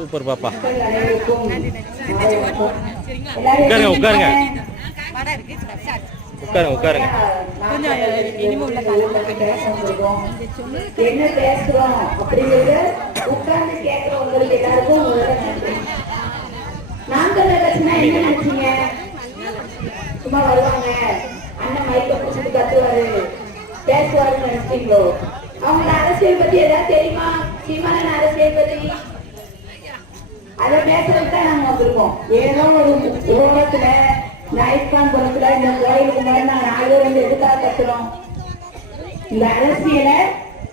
Super பாப்பா. உட்காருங்க உட்காருங்க உட்காருங்க உட்காருங்க. என்ன பேசுறோம் அப்படிங்கிறது உட்கார்ந்து கேட்கிறவங்களுக்கு எல்லாருக்கும் நாங்கள் பிரச்சனை என்ன நினைச்சீங்க? சும்மா வருவாங்க, அண்ணன் மைக்க பிடிச்சிட்டு கத்துவாரு, பேசுவாருன்னு நினைச்சீங்களோ? அவங்க அரசியல் பத்தி ஏதாவது தெரியுமா? சீமான அரசியல் பத்தி அதை பேசுறதுக்கு தான் நாங்க வந்திருக்கோம். ஏதோ ஒரு உலகத்துல ஞாயிற்கான் குளத்துல இந்த கோயிலுக்கு மேல நாங்க 4 பேர் வந்து எதுக்காக கத்துறோம்? இந்த அரசியலை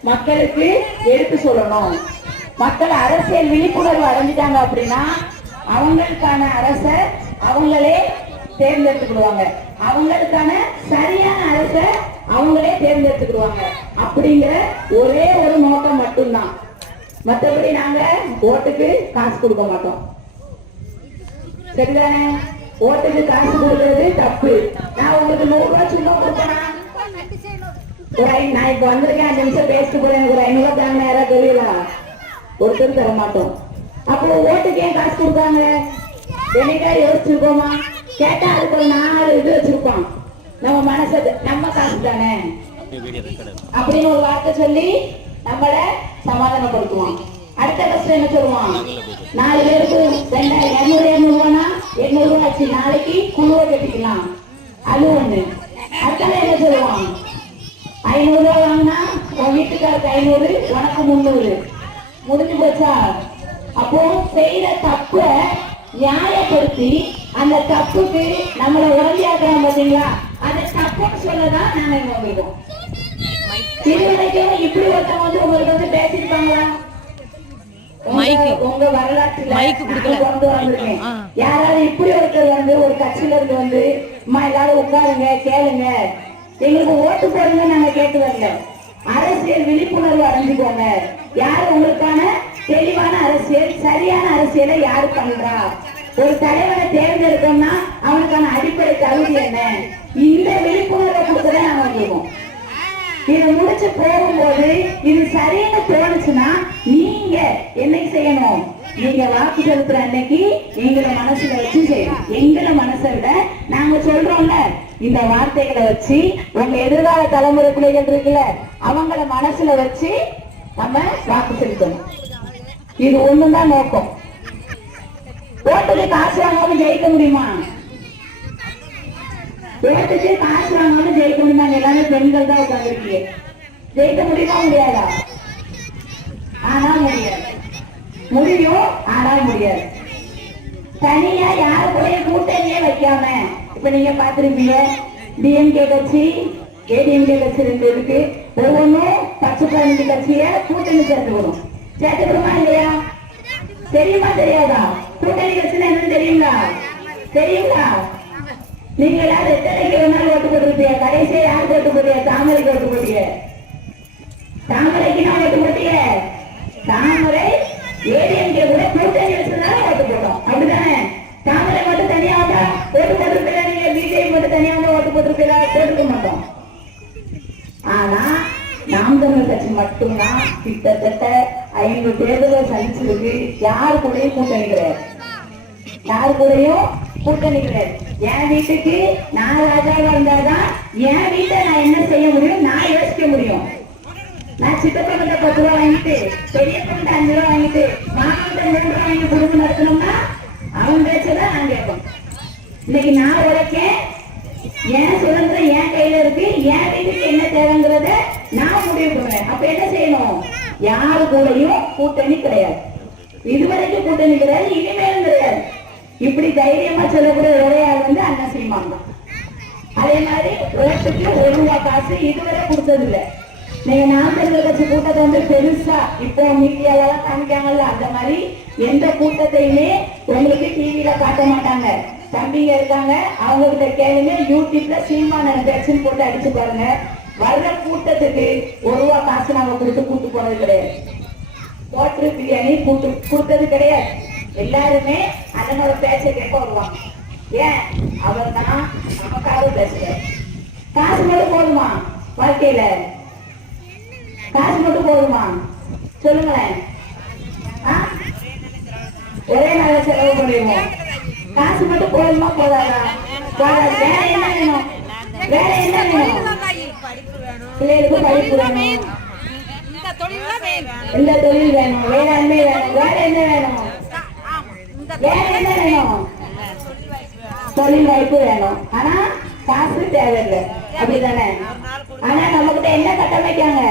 மக்களுக்கு எடுத்து சொல்லணும். மக்கள் அரசியல் விழிப்புணர்வு அடைஞ்சிட்டாங்க அப்படின்னா அவங்களுக்கான அரசை அவங்களே தேர்ந்தெடுத்துக்கிடுவாங்க, அவங்களுக்கான சரியான அரசை அவங்களே தேர்ந்தெடுத்துக்கிடுவாங்க. அப்படிங்கிற ஒரே ஒரு நோக்கம் மட்டும்தான். மற்றபடி நாங்க ஓட்டுக்கு காசு கொடுக்க மாட்டோம். சரிதானே? ஓட்டுக்கு காசு கொடுக்கறது தப்பு. நான் உங்களுக்கு 100 ரூபாய் சும்மா கொடுப்பேனா? நான் இப்ப வந்திருக்கேன், 5 நிமிஷம் பேசிட்டு போறேன், எனக்கு ஒரு 500 ரூபாய் தாங்க, யாராவது தெரியல, ஒருத்தர் தர மாட்டோம். அப்போ ஓட்டுக்கு ஏன் காசு கொடுத்தாங்க? என்னைக்கா யோசிச்சிருக்கோமா? கேட்டா அதுக்கு 4 இது வச்சிருப்போம். நம்ம மனசு நம்ம காசு தானே அப்படின்னு ஒரு வார்த்தை சொல்லி நம்மள சமாதானப்படுத்துவான். அடுத்த கஷ்டம் என்ன சொல்லுவான்? 4 பேருக்கு 200 ரூபானா 800 ரூபாய் ஆச்சு, நாளைக்கு குழுவை கட்டிக்கலாம், அது ஒண்ணு. அடுத்த என்ன சொல்லுவான்? 500 ரூபாய் வாங்கினா உன் வீட்டுக்காருக்கு 500, உனக்கு 300, முடிஞ்சு போச்சா? அப்போ செய்யற தப்ப நியாயப்படுத்தி அந்த தப்புக்கு நம்மளை உறுதியாக்குறோம் பாத்தீங்களா? அந்த தப்புன்னு சொல்லதான் நாங்க இங்க வந்திருக்கோம். திருவனைக்கும் இப்படி ஒருத்தவங்க வந்து உங்களுக்கு வந்து பேசிருப்பாங்களா? உங்க வரலாற்றுல கொண்டு வந்திருக்கேன். யாராவது இப்படி ஒருத்தர் வந்து ஒரு கட்சியில இருந்து வந்து அம்மா எல்லாரும் உட்காருங்க கேளுங்க, எங்களுக்கு ஓட்டு போடுங்க நாங்க கேட்டு வரல, அரசியல் விழிப்புணர்வு அடைஞ்சுக்கோங்க, யாரு உங்களுக்கான தெளிவான அரசியல் சரியான அரசியலை யாரு பண்றா, ஒரு தலைவனை தேர்ந்தெடுக்கணும்னா அவனுக்கான அடிப்படை தகுதி என்ன, இந்த விழிப்புணர்வை கொடுக்கதான் நாங்க வந்திருக்கோம். இதை முடிச்சு போகும்போது இது சரின்னு தோணுச்சுன்னா நீங்க என்ன செய்யணும்? நீங்க வாக்கு செலுத்துற அன்னைக்கு எங்களை மனசுல வச்சு செய்யணும். எங்களை மனசை விட நாங்க சொல்றோம்ல இந்த வார்த்தைகளை வச்சு உங்க எதிர்கால தலைமுறை பிள்ளைகள் இருக்குல்ல அவங்கள மனசுல வச்சு நம்ம வாக்கு செலுத்தணும். இது ஒண்ணுதான் நோக்கம். ஓட்டுக்கு காசு வாங்காம ஜெயிக்க முடியுமா? ஓட்டுக்கு காசு வாங்காம ஜெயிக்க முடியுமா? எல்லாமே பெண்கள் தான் உட்காந்துருக்கீங்க. ஜெயிக்க முடியுமா முடியாதா? ஆனா முடியாது. முடியும், ஆனா முடியாது. தனியா யாரு கூட கூட்டணியே வைக்காம இப்ப நீங்க பாத்துருப்பீங்க, டிஎம்கே கட்சி ஏடிஎம்கே கட்சி 2 இருக்கு. ஒவ்வொன்றும் 10-15 கட்சிய கூட்டணி சேர்த்துக்கணும். சேர்த்துக்கணுமா இல்லையா? தெரியுமா தெரியாதா? கூட்டணி கட்சினா என்னன்னு தெரியுங்களா? தெரியுங்களா? நீங்க எல்லாரும் எத்தனைக்கு வேணாலும் ஓட்டு போட்டுருப்பீங்க. கடைசியா யாருக்கு ஓட்டு போட்டீங்க? தாமரைக்கு ஓட்டு போட்டீங்க. தாமரைக்கு நான் ஓட்டு போட்டீங்க. தாமரை ஏடிஎம்கே கூட கூட்டணி வச்சதுனால ஓட்டு போட்டோம். அப்படித்தானே? தாமரை மட்டும் தனியா ஓட்டு போட்டுருப்பீங்க. நீங்க பிஜேபி மட்டும் தனியா ஓட்டு போட்டுருப்பீங்களா? போட்டுக்க மாட்டோம். ஆனா நாம் தமிழர் கட்சி மட்டும்தான் கிட்டத்தட்ட 5 தேர்தலை சந்திச்சிருக்கு. யாரு கூடயும் கூட்டணி கிடையாது. யாரு கூடயும் கூட்டணி கிடையாது. என் வீட்டுக்கு நான் ராஜாவா இருந்தாதான் என் வீட்டை நான் என்ன செய்ய முடியும்? நான் யோசிக்க முடியும். நான் சித்தப்பா 10 ரூபா வாங்கிட்டு பெரியப்பா 5 ரூபா வாங்கிட்டு மாமன்ட்ட 3 ரூபா வாங்கி குடும்பம் நடத்தணும்னா அவன் பேச்சதான் நான் கேட்பேன். இன்னைக்கு நான் உழைக்கேன், என் சுதந்திரம் என் கையில இருக்கு, என் வீட்டுக்கு என்ன தேவைங்கிறத நான் முடிவு பண்ணுவேன். அப்ப என்ன செய்யணும்? யாரு கூடயும் கூட்டணி கிடையாது. இதுவரைக்கும் கூட்டணி கிடையாது, இனிமேலும் கிடையாது. இப்படி தைரியமா சொல்லக்கூடிய ஒரே ஆள் வந்து அண்ணன் சீமான் தான். அதே மாதிரி ஓட்டுக்கு 1 ரூபாய் காசு இதுவரை கொடுத்தது இல்லை. நீங்க நாம் தமிழர் கட்சி கூட்டத்தை வந்து பெருசா இப்போ மீடியால காமிக்காங்கல்ல, அந்த மாதிரி எந்த கூட்டத்தையுமே உங்களுக்கு டிவில காட்ட மாட்டாங்க. தம்பிங்க இருக்காங்க, அவங்க கிட்ட கேளுங்க. யூடியூப்ல சீமான் பேச்சுன்னு போட்டு அடிச்சு பாருங்க. வர்ற கூட்டத்துக்கு 1 ரூபாய் காசு நாங்க கொடுத்து கூட்டு போனது கிடையாது. கோட்டர் பிரியாணி கூட்டு கொடுத்தது கிடையாது. எல்லாருமே அதனோட பேச்சை கேட்க வருவாங்க. ஏன்? அவர் தான் நமக்காக பேசுறாரு. காசு மட்டும் போதுமா வாழ்க்கையில? காசு மட்டும் போதுமா? சொல்லுங்களேன். ஒரே நாள் செலவு பண்ணிடுவோம். காசு மட்டும் போதுமா போதாதா? போதாது. வேற என்ன வேணும்? வேற என்ன வேணும்? பிள்ளைகளுக்கு படிப்பு வேணும், இந்த தொழில் வேணும், வேளாண்மை வேணும், வேற என்ன வேணும்? வேற என்ன வேணும்? தொழில் வாய்ப்பு வேணும். ஆனா காசு தேவையில்லை, அப்படிதானே? ஆனா நம்ம கிட்ட என்ன கட்டமைக்காங்க?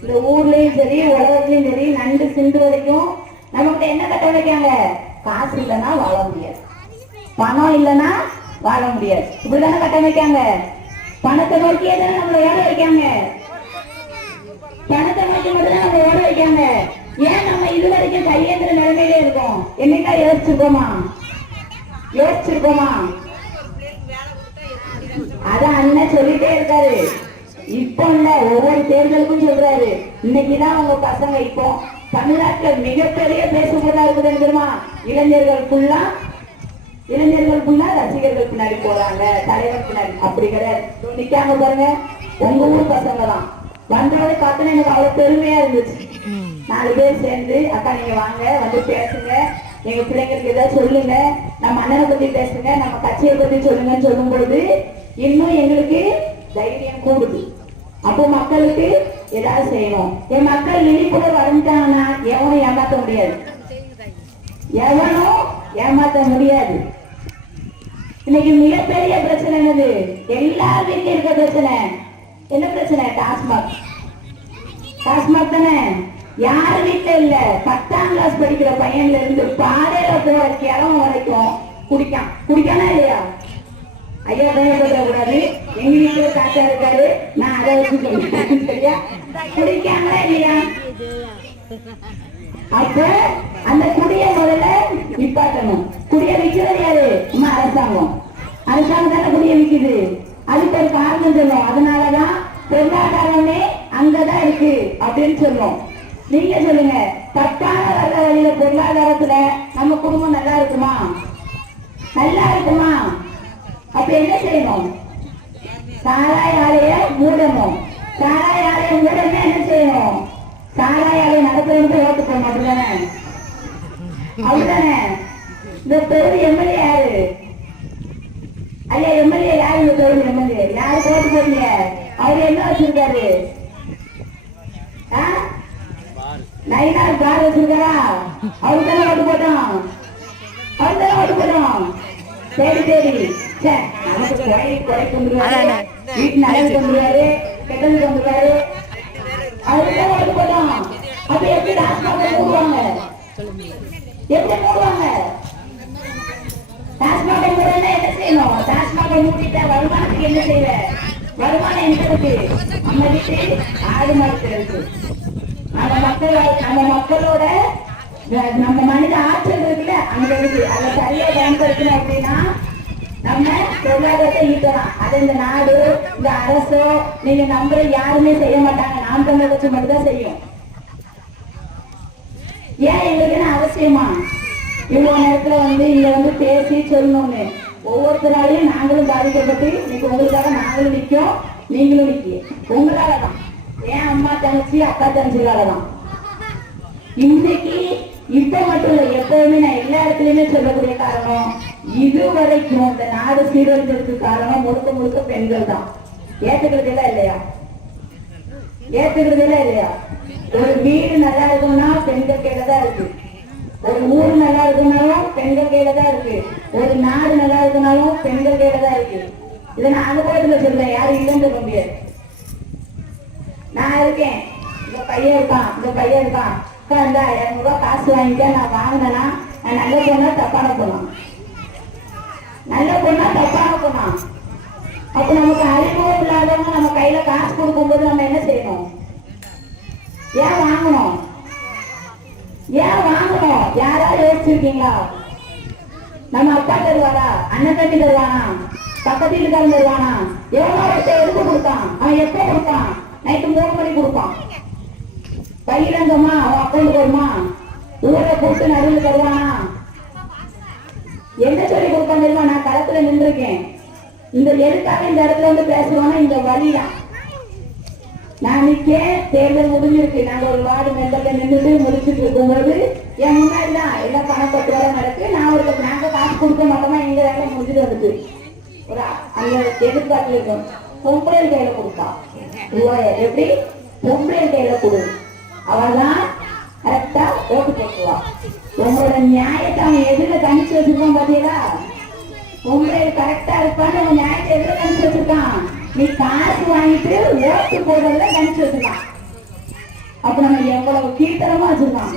இந்த ஊர்லயும் சரி உலகத்திலயும் சரி நண்டு சிந்து வரைக்கும் நம்ம கிட்ட என்ன கட்டமைக்காங்க? காசு இல்லைன்னா வாழ முடியாது, பணம் இல்லைன்னா வாழ முடியாது, இப்படிதானே கட்டமைக்காங்க. பணத்தை நோக்கியே தானே நம்மளை ஓட வைக்காங்க. பணத்தை நோக்கி மட்டும்தான் நம்மளை ஓட வைக்காங்க. ஏன் நம்ம இது வரைக்கும் கையேந்திர நிலைமையிலே இருக்கோம்? என்னைக்கா யோசிச்சிருக்கோமா? யோசிச்சிருக்கோமா? அதான் அண்ணன் சொல்லிட்டே இருக்காரு. இப்போ இல்ல, ஒவ்வொரு தேர்தலுக்கும் சொல்றாரு. இன்னைக்குதான் உங்க பசங்க இப்போ தமிழ்நாட்டுல மிகப்பெரிய பேசுறதா இருக்குது தெரியுமா? இளைஞர்கள் ஃபுல்லா ரசிகர்கள் பின்னாடி போறாங்க, தலைவர் பின்னாடி. அப்படி கிடையாது. நிக்காம பாருங்க, உங்க ஊர் பசங்க தான் வந்தவரை பார்த்தோன்னா எனக்கு அவ்வளவு பெருமையா இருந்துச்சு. 4 பேர் சேர்ந்து அக்கா நீங்க வாங்க வந்து பேசுங்க, எங்க பிள்ளைங்களுக்கு ஏதாவது சொல்லுங்க, நம்ம அண்ணனை பத்தி பேசுங்க, நம்ம கட்சியை பத்தி சொல்லுங்கன்னு சொல்லும் பொழுது இன்னும் எங்களுக்கு தைரியம் கூடுது. அப்போ மக்களுக்கு ஏதாவது செய்யணும். என் மக்கள் விழிப்புணர்வு அடைஞ்சாங்கன்னா எவனும் ஏமாற்ற முடியாது, எவனும் ஏமாற்ற முடியாது. இன்னைக்கு மிகப்பெரிய பிரச்சனை என்னது? எல்லார் வீட்லயும் இருக்க பிரச்சனை என்ன பிரச்சனை? டாஸ்மாக் தானே. யாரு வீட்டுல இல்ல, 10ஆம் கிளாஸ் படிக்கிற பையன்ல இருந்து பாதையில போற கிழமை வரைக்கும் குடிக்கானா இல்லையா? ஐயா பயப்படக்கூடாது, எங்க வீட்டுல தாத்தா இருக்காரு, நான் அதை வச்சு சொல்லிட்டேன், சரியா? குடிக்காங்களா இல்லையா? அப்ப அந்த குடிய முதல்ல நிப்பாட்டணும். குடிய விற்கிறது யாரு? அரசாங்கம் தானே குடிய விற்குது. அதுக்கு ஒரு காரணம் சொல்லும். அதனாலதான் பொருளாதாரமே அங்கதான் இருக்கு அப்படின்னு சொல்லும். நீங்க சொல்லுங்க, தப்பான வர்ற வழியில பொருளாதாரத்துல நம்ம குடும்பம் நல்லா இருக்குமா? நல்லா இருக்குமா? அப்ப என்ன செய்யணும்? சாராய ஆலைய மூடணும். சாராய ஆலைய மூடணும்னா என்ன செய்யணும்? சாராய ஆலை நடத்துறதுக்கு ஓட்டு போட மாட்டேதானே? அப்படிதானே? இந்த தொகுதி எம்எல்ஏ யாரு? ஐயா எம்எல்ஏ யாரு? இந்த தொகுதி எம்எல்ஏ யாருக்கு ஓட்டு போடுங்க? அவரு என்ன வச்சிருக்காரு? நைனார் பார் வச்சிருக்காரா? அவரு தானே ஓட்டு போட்டோம், அவரு தானே ஓட்டு போட்டோம். சரி நமக்கு குறை கொண்டுருவாரு, வீட்டு நல்லது கொண்டுருவாரு, கெட்டது கொண்டுருவாரு, அவருதான் ஓட்டு போட்டோம். அப்ப எப்படி டாஸ்மாக மூடுவாங்க? எப்படி மூடுவாங்க? டாஸ்மாக மூடனா என்ன செய்யணும்? டாஸ்மாக மூடிட்டா வருமானத்துக்கு என்ன செய்வ? வருமானம் எங்க இருக்கு? நம்ம வீட்டு ஆடு மாடு இருக்கு. நம்ம மக்களோட நம்ம மனித ஆற்றல் இருக்குல்ல, அங்க இருக்கு. அதை சரியா பயன்படுத்தணும் அப்படின்னா நம்ம பொருளாதாரத்தை ஈட்டலாம். அதை இந்த நாடு, இந்த அரசோ நீங்க நம்புற யாருமே செய்ய மாட்டாங்க. நாம் தமிழர் கட்சி மட்டும்தான் செய்யும். ஏன் எங்களுக்கு என்ன அவசியமா இவ்வளவு நேரத்துல இங்க பேசி சொல்லணும்னு? ஒவ்வொருத்தராலையும் நாங்களும் பாதிக்கப்பட்டு இன்னைக்கு உங்களுக்காக நாங்களும் நிற்கும், நீங்களும் நிக்க உங்களாலதான். ஏன் அம்மா தங்கச்சி அக்கா தங்கச்சிகளாலதான். இன்னைக்கு இப்ப மட்டும் இல்ல, எப்பவுமே நான் எல்லா இடத்துலயுமே சொல்லக்கூடிய காரணம், இதுவரைக்கும் இந்த நாடு சீரழிஞ்சதுக்கு காரணம் முழுக்க பெண்கள் தான். ஏத்துக்கிறதுல இல்லையா? ஒரு வீடு நல்லா இருக்கும்னா பெண்கள் கையில தான் இருக்கு. ஒரு ஊர் நல்லா இருக்குனாலும் பெண்கள் கையில தான் இருக்கு. ஒரு நாடு நல்லா இருக்குனாலும் பெண்கள் கையில தான் இருக்கு. இதை நான் அனுபவத்துல சொல்றேன், யாரும் இல்லைன்னு சொல்ல முடியாது. நான் இருக்கேன், இந்த பையன் இருக்கான், 200 ரூபாய் காசு வாங்கிக்க, நான் வாங்கினேன்னா நான் நல்ல பொண்ணா தப்பான பொண்ணா? அப்ப நமக்கு அறிமுகம் இல்லாதவங்க நம்ம கையில காசு கொடுக்கும்போது நம்ம என்ன செய்யணும்? ஏன் வாங்கணும்? யாராவது யோசிச்சிருக்கீங்களா? நம்ம அப்பா தருவாரா? அண்ணன் தம்பி தருவானா? பக்கத்து வீட்டுக்காரன் தருவானா? எவ்வளோ எடுத்து கொடுத்தான்? அவன் எப்ப கொடுத்தான்? நைட்டு 3 மணி கொடுப்பான். பையிலங்கம்மா அவன் அக்கௌண்ட் வருமா? ஊரை போட்டு நடுவில் தருவானா? என்ன சொல்லி கொடுப்பான் தெரியுமா? நான் களத்துல நின்றுருக்கேன். இந்த எதுக்காக இந்த இடத்துல பேசுவானா? இந்த வழியா நான் நிக்கேன், தேர்தல் முடிஞ்சிருக்கு. நாங்க ஒரு வார்டு மெம்பர்ல நின்றுட்டு முடிச்சுட்டு இருக்கும்போது என் முன்னாடிதான் எல்லாம் பணப்பட்டு வர நடக்கு. நான் ஒரு நாங்க காசு கொடுக்க மாட்டோமா, எங்க வேலை முடிஞ்சுட்டு வந்துட்டு ஒரு அந்த எதிர்பார்ப்பு இருக்கும். பொம்பளை கையில கொடுத்தா ரூபாய எப்படி பொம்பளை கையில கொடு, அவதான் கரெக்டா ஓட்டு போட்டுவா. உங்களோட நியாயத்தை அவன் எதுல கணிச்சு வச்சிருக்கான் பாத்தீங்களா? பொம்பளை கரெக்டா இருப்பான்னு அவன் நியாயத்தை எதுல கணிச்சு வச்சிருக்கான்? நீ காசு வாங்கிட்டு ஓட்டு போடுறதுல கணிச்சு வச்சிருக்கான். அப்ப நம்ம எவ்வளவு கீழ்த்தரமா வச்சிருக்கான்.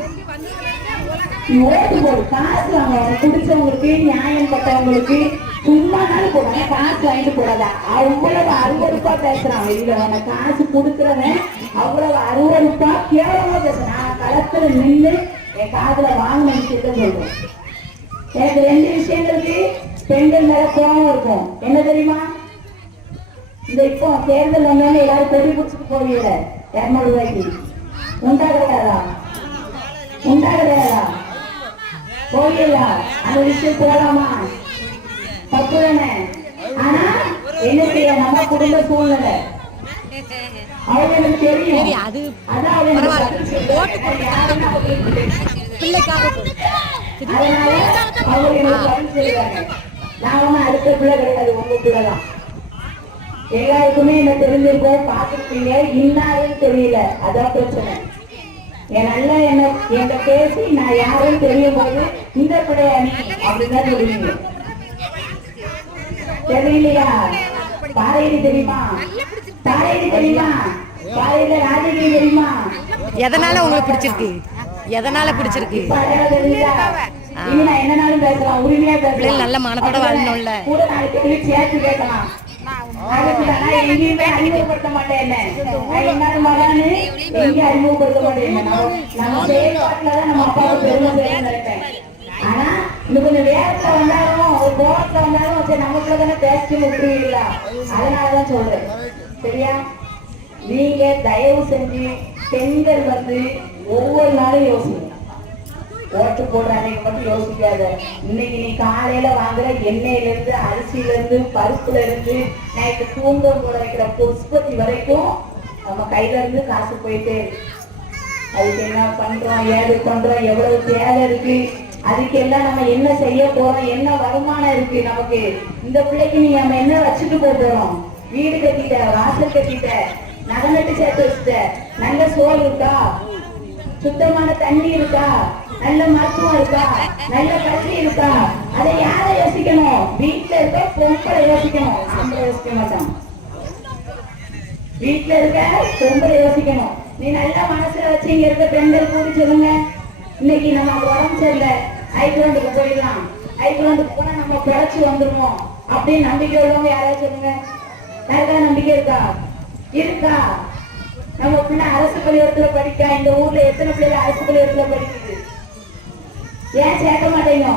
நீ ஓட்டு போடு, காசு வாங்க, குடிச்சவங்களுக்கு நியாயம் பட்டவங்களுக்கு சும்மா நாள் போடாத, காசு வாங்கிட்டு போடாதா. அவ்வளவு அருவருப்பா பேசுறான் வெளியில. அவன காசு கொடுக்குறவன் அவ்வளவு அருவருப்பா கேவலமா பேசுறான். களத்துல நின்று என் காதுல வாங்கின விஷயத்த சொல்றேன். எனக்கு 2 விஷயங்களுக்கு பெண்கள் மேல கோபம் இருக்கும். என்ன தெரியுமா? இந்த இப்போ தேர்தல் வந்தாலும் எல்லாரும் கொடி பிடிச்சிட்டு போவீங்க 200 ரூபாய்க்கு. உண்டா கிடையாதா? உண்டா கிடையாதா? போவீங்களா? அந்த விஷயம் போகலாமா? தப்பு தானே? ஆனா என்ன செய்ய, நம்ம குடும்ப சூழ்நிலை அவங்களுக்கு தெரியும். அதான் நான் அடுத்த பிள்ளை கிடையாது, உங்க பிள்ளைதான். எல்லாருக்குமே என்ன தெரிஞ்சிருக்கோம், பார்த்துருப்பீங்க. இன்னாரும் தெரியல, அதான் பிரச்சனை. என் நல்ல என்ன பேசி நான் யாரும் தெரியும் போது இந்த பிள்ளையா நீ அப்படிதான் சொல்லுவீங்க. தெரியலையா? பாறையடி தெரியுமா? பாறையடி தெரியுமா? பாறையில ராஜகிரி தெரியுமா? எதனால உங்களுக்கு பிடிச்சிருக்கு? எதனால பிடிச்சிருக்கு? இனி நான் என்னனாலும் பேசலாம், உரிமையா பேசலாம். நல்ல மனத்தோட வாழணும்ல. கூட நாளைக்கு சேர்த்து கேட்கலாம். எங்கேயுமே அறிமுகப்படுத்த மாட்டேன். என்ன மகானு எங்க அறிமுகப்படுத்த மாட்டேன். நம்ம செயல்பாட்டுலதான் நம்ம அப்பாவுக்கு பெருமை செய்யணும்னு நினைப்பேன். ஆனா இன்னும் கொஞ்சம் வேகத்துல வந்தாலும் ஒரு கோபத்துல வந்தாலும் சரி நமக்குள்ள தானே பேசி விட்டுருவீங்களா? அதனாலதான் சொல்றேன். சரியா? நீங்க தயவு செஞ்சு பெண்கள் வந்து ஒவ்வொரு நாளும் யோசிங்க. ஓட்டு போடுற அன்னைக்கு மட்டும் யோசிக்காத. இன்னைக்கு நீ காலையில வாங்குற எண்ணெயில இருந்து, அரிசியில இருந்து, பருப்புல இருந்து, நைட்டு தூங்க போட வைக்கிற புஷ்பத்தி வரைக்கும் நம்ம கையில இருந்து காசு போயிட்டே இருக்கு. அதுக்கு என்ன பண்றோம், ஏது பண்றோம், எவ்வளவு தேவை இருக்கு, அதுக்கெல்லாம் நம்ம என்ன செய்ய போறோம், என்ன வருமானம் இருக்கு நமக்கு. இந்த பிள்ளைக்கு நீ நம்ம என்ன வச்சுட்டு போறோம்? வீடு கட்டிட்ட, வாசல் கட்டிட்ட, நகை நட்டு சேர்த்து வச்சுட்ட, நல்ல சோறு இருக்கா, சுத்தமான தண்ணி இருக்கா, நல்ல மருத்துவம் இருக்கா, நல்ல கல்வி இருக்கா? அதை யாரை யோசிக்கணும்? வீட்டுல இருக்க பொம்பளை யோசிக்கணும், ஆம்பளை யோசிக்க மாட்டான். வீட்டுல இருக்க பொம்பளை யோசிக்கணும். நீ நல்ல மனசுல வச்சு இங்க இருக்க பெண்கள் கூடி சொல்லுங்க, இன்னைக்கு நம்ம உடம்பு சரியில்லை, ஐக்ரௌண்டுக்கு போயிடலாம், ஐக்ரௌண்டுக்கு போனா நம்ம பிழைச்சு வந்துருவோம் அப்படின்னு நம்பிக்கை உள்ளவங்க யாராவது சொல்லுங்க. யாருக்கா நம்பிக்கை இருக்கா? இருக்கா? நம்ம பிள்ளை அரசு பள்ளிக்கூடத்துல படிக்கா. இந்த ஊர்ல எத்தனை பிள்ளைகள் அரசு பள்ளிக்கூடத்துல படிக்குது? ஏன் சேர்க்க மாட்டேங்க?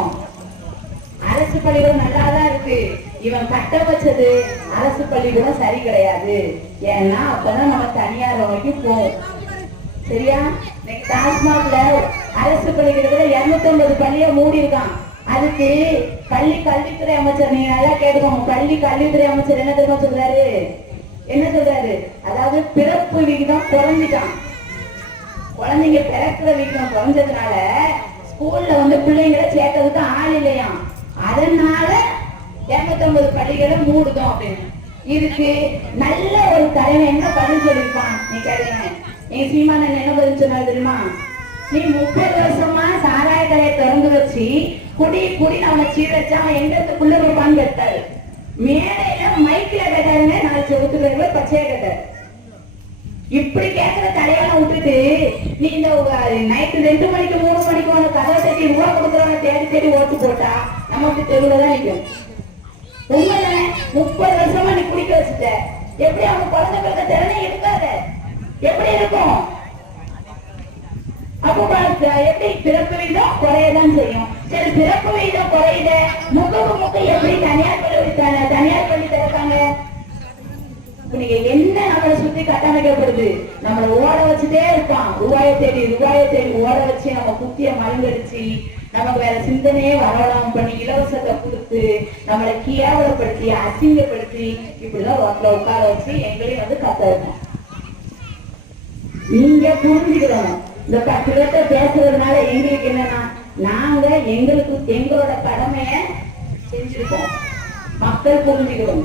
அரசு பள்ளிக்கூடம் நல்லாதான் இருக்கு. இவன் கட்ட வச்சது அரசு பள்ளிக்கூடம் சரி கிடையாது. ஏன்னா அப்பதான் நம்ம தனியார் வரைக்கும் போவோம். சரியா? இன்னைக்கு டாஸ்மாக்ல அரசு பள்ளிக்கூடத்துல 250 பள்ளியை மூடி இருக்கான். அதுக்கு பள்ளி கல்வித்துறை அமைச்சர், நீங்க நல்லா கேட்டுக்கோங்க, பள்ளி கல்வித்துறை அமைச்சர் என்ன தெரியுமா சொல்றாரு? என்ன சொல்றாரு? அதாவது பிறப்பு விகிதம் குறைஞ்சிட்டான். குழந்தைங்க பிறக்கிற விகிதம் குறைஞ்சதுனால ஸ்கூல்ல வந்து பிள்ளைங்களை சேர்க்கறதுக்கு ஆள் இல்லையா, அதனால 250 பள்ளிகளை மூடுதோம் அப்படின்னு. இதுக்கு நல்ல ஒரு தலைவன் என்ன பதில் சொல்லியிருப்பான்? நீ கேளுங்க. எங்க சீமானன் என்ன பதில் சொன்னாரு தெரியுமா? நீ 30 வருஷமா சாராய கடையை திறந்து வச்சு குடி குடி அவனை சீரச்சு அவன் எங்கத்துக்குள்ள இருப்பான்னு கேட்டாரு. மேடையில மைக்கில கேட்டாருங்க, நாலு செவத்துக்குள்ள பச்சையா கேட்டாரு. இப்படி கேட்கிற தலைவனை விட்டுட்டு நீ இந்த நைட்டு 2 மணிக்கு 3 மணிக்கு உனக்கு கதை தட்டி ரூபா கொடுக்குறவனை தேடி தேடி ஓட்டு போட்டா நமக்கு தெருவுலதான் நிற்கும். உண்மைதானே? 30 வருஷமா நீ குடிக்க வச்சுட்ட, எப்படி அவங்க குழந்தை பிறந்த திறனை இருக்காத? எப்படி இருக்கும்? அப்போ எப்படி பிறப்பு வீதம் குறையதான் செய்யும். சரி, பிறப்பு வீதம் குறையுத, முகவு முக எப்படி தனியார் பள்ளி திறக்காங்க? நீங்க என்ன நம்மளை சுத்தி கட்டமைக்கப்படுது? நம்மளை ஓட வச்சுட்டே இருப்பான். ரூபாயை தேடி ஓட வச்சு நம்ம குத்திய மருங்கடிச்சு நமக்கு வேற சிந்தனையே வரலாம் பண்ணி இலவசத்தை கொடுத்து நம்மளை கேவலப்படுத்தி அசிங்கப்படுத்தி இப்படிதான் ரோட்ல உட்கார வச்சு எங்களையும் வந்து கத்த இருக்கும். நீங்க புரிஞ்சுக்கணும். இந்த 10 பேர்த்த பேசுறதுனால எங்களுக்கு என்னன்னா, நாங்க எங்களோட கடமைய செஞ்சிருக்கோம். மக்கள் புரிஞ்சுக்கணும்.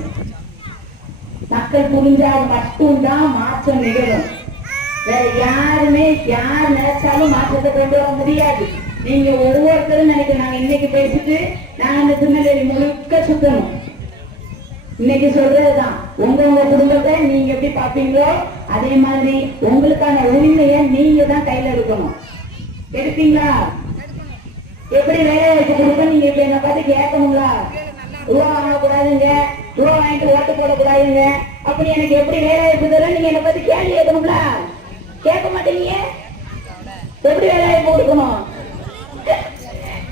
மக்கள் புரிஞ்சால் மட்டும்தான் மாற்றம் நிகழும். வேற யாருமே யார் நினைச்சாலும் மாற்றத்தை கொண்டு வர முடியாது. நீங்க ஒவ்வொருத்தரும் நினைக்கிறோம் நாங்க இன்னைக்கு பேசிட்டு நாங்க அந்த திருநெல்வேலி முழுக்க சுத்தணும். இன்னைக்கு சொல்றதுதான் உங்க குடும்பத்தை நீங்க எப்படி பாப்பீங்களோ அதே மாதிரி உங்களுக்கான உரிமையை நீங்க தான் கையில எடுக்கணும். எடுப்பீங்களா? எப்படி வேலை வாய்ப்பு கொடுக்க நீங்க இப்ப என்ன பார்த்து கேட்கணுங்களா? ரூபா வாங்கக்கூடாதுங்க, ரூபா வாங்கிட்டு ஓட்டு போடக்கூடாதுங்க, அப்படி எனக்கு எப்படி வேலை வாய்ப்பு தர நீங்க என்ன பார்த்து கேள்வி கேட்கணுங்களா? கேட்க மாட்டீங்க. எப்படி வேலை வாய்ப்பு கொடுக்கணும்?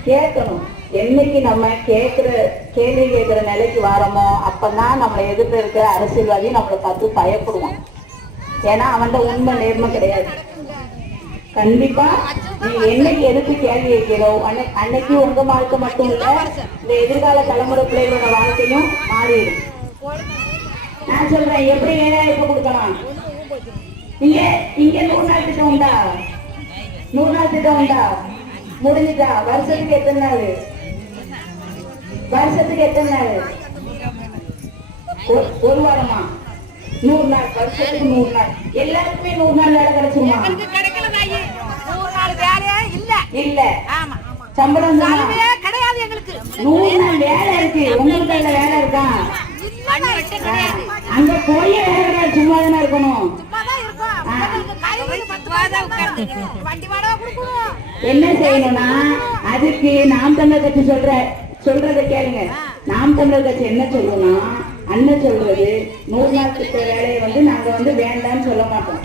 கேட்கணும். என்னைக்கு நம்ம கேள்வி கேட்கிற நிலைக்கு வரோமோ அப்பதான் நம்மளை எதிர்த்து இருக்கிற அரசியல்வாதி நம்மளை பார்த்து பயப்படுவான். ஏன்னா அவன் உண்மை நேர்மை கிடையாது. கண்டிப்பா நீ என்னைக்கு எதுக்கு கேள்வி கேட்கிறோம் அன்னைக்கு உங்க வாழ்க்கை மட்டும் இல்ல, இந்த எதிர்கால தலைமுறை பிள்ளைகளோட வாழ்க்கையும் மாறிடும். நான் சொல்றேன் எப்படி வேலை வாய்ப்பு கொடுக்கலாம். இங்க 100 நாள் திட்டம் உண்டா? 100 நாள் திட்டம் உண்டா? முடிஞ்சுட்டா? வருஷத்துக்கு எத்தனை நாள்? வருஷத்துக்கு எத்தனை நாள்? ஒரு வாரமா? 100 நாள். வருஷத்துக்கு 100 நாள். எல்லாருக்குமே 100 நாள் வேலை கிடைச்சுமா? இல்ல. சம்பளம் கிடையாது. எங்களுக்கு 100 நாள் வேலை இருக்கு. உங்களுக்கு அதுல வேலை இருக்கா? அங்க போய் வேலை சும்மா தானே இருக்கணும். என்ன செய்யணும்னா அதுக்கு நாம் தமிழர் கட்சி சொல்றதை கேளுங்க. நாம் தமிழர் கட்சி என்ன சொல்லணும்னா, அண்ணன் சொல்றது 100 நாள் திட்ட வேலையை நாங்க வேண்டாம்னு சொல்ல மாட்டோம்.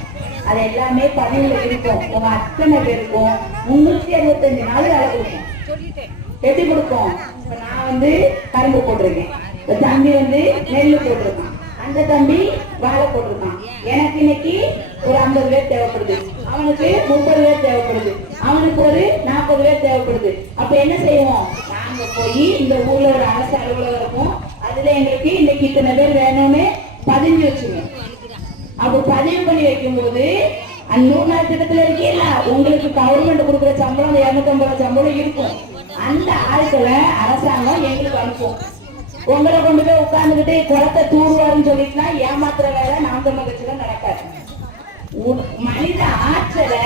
அது எல்லாமே பதிவுல இருக்கும். உங்க அத்தனை பேருக்கும் 365 நாள் வேலை கொடுப்போம். எப்படி கொடுப்போம்? இப்ப நான் கரும்பு போட்டிருக்கேன், தம்பி நெல்லு போட்டிருக்கான், அந்த தம்பி வாழை போட்டிருக்கான். எனக்கு இன்னைக்கு ஒரு 50 பேர் தேவைப்படுது, அவனுக்கு 30 பேர் தேவைப்படுது, அவனுக்கு ஒரு 40 பேர் தேவைப்படுது. அப்ப என்ன செய்வோம்? நாங்க போய் இந்த ஊர்ல ஒரு அரசு அலுவலகம் இருக்கும், அதுல எங்களுக்கு இன்னைக்கு இத்தனை பேர் வேணும்னு பதிஞ்சு வச்சுக்கோங்க. அப்ப பதிவு பண்ணி வைக்கும் போது 100 நாள் திட்டத்துல இருக்கீங்கள, உங்களுக்கு கவர்மெண்ட் கொடுக்குற சம்பளம் 250 ரூபாய் சம்பளம் இருக்கும். அந்த ஆட்களை அரசாங்கம் எங்களுக்கு அனுப்பும். உங்களை கொண்டு போய் உட்கார்ந்துகிட்டு குளத்தை தூர்வாருன்னு சொல்லிட்டுனா ஏமாத்துற வேலை நாம் தமிழர் கட்சியில நடக்காது. மனித ஆற்றலை